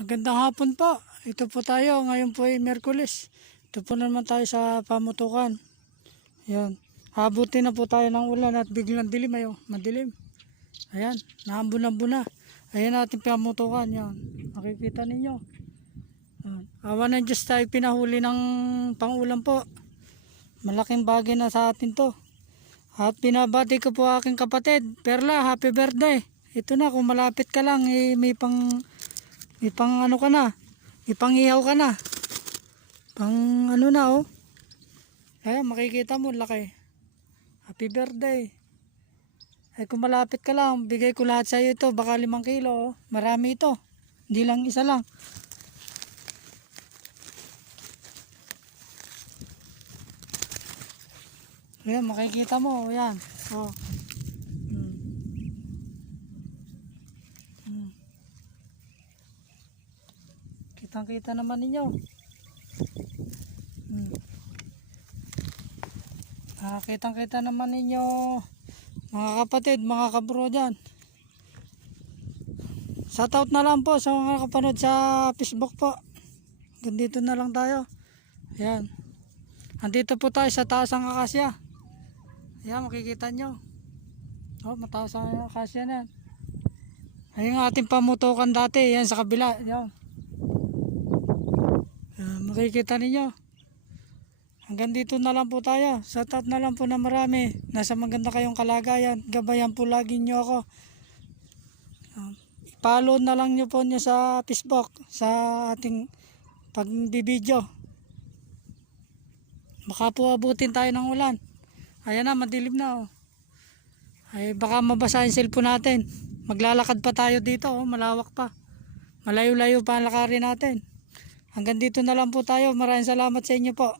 Magandang hapon po. Ito po tayo. Ngayon po ay Miyerkules. Ito po naman tayo sa pamutukan. Yan. Habutin na po tayo ng ulan at biglang dilim ayo. Madilim. Ayan. Naambun-ambun na. Ayan natin pamutukan. Yan. Makikita ninyo. Yan. Awa ng Diyos tayo pinahuli ng pangulam po. Malaking bagay na sa atin to. At binabati ko po aking kapatid. Perla, happy birthday. Ito na, kung malapit ka lang, may pang ano ka na, ipangihaw ka na. Pang ano na oh. Ayan, makikita mo, laki. Happy birthday. Ay kung malapit ka lang, bigay ko lahat sa iyo ito. Baka 5 kilo oh. Marami ito. Hindi lang isa lang. Ayan, makikita mo. Ayan. Oh. Kitang-kita naman ninyo. Kitang-kita naman ninyo mga kapatid, mga kabro dyan. Shoutout na lang po sa mga kapanood sa Facebook po. Ganito na lang tayo. Ayan. Andito po tayo sa taas ng akasya. Ayan, makikita nyo. Oh, mataas ang akasya na yan. Ayun ang ating pamutukan dati. Yan sa kabila. Ayan. Makikita ninyo. Hanggang dito na lang po tayo. Shoutout na lang po na marami. Nasa maganda kayong kalagayan. Gabayan po lagi nyo ako. I-follow na lang nyo po nyo sa Facebook. Sa ating pagbibideo. Baka po abutin tayo ng ulan. Ayan na, madilim na oh. Ay baka mabasa yung cellphone natin. Maglalakad pa tayo dito oh. Malawak pa. Malayo-layo pa ang lakarin natin. Hanggang dito na lang po tayo. Maraming salamat sa inyo po.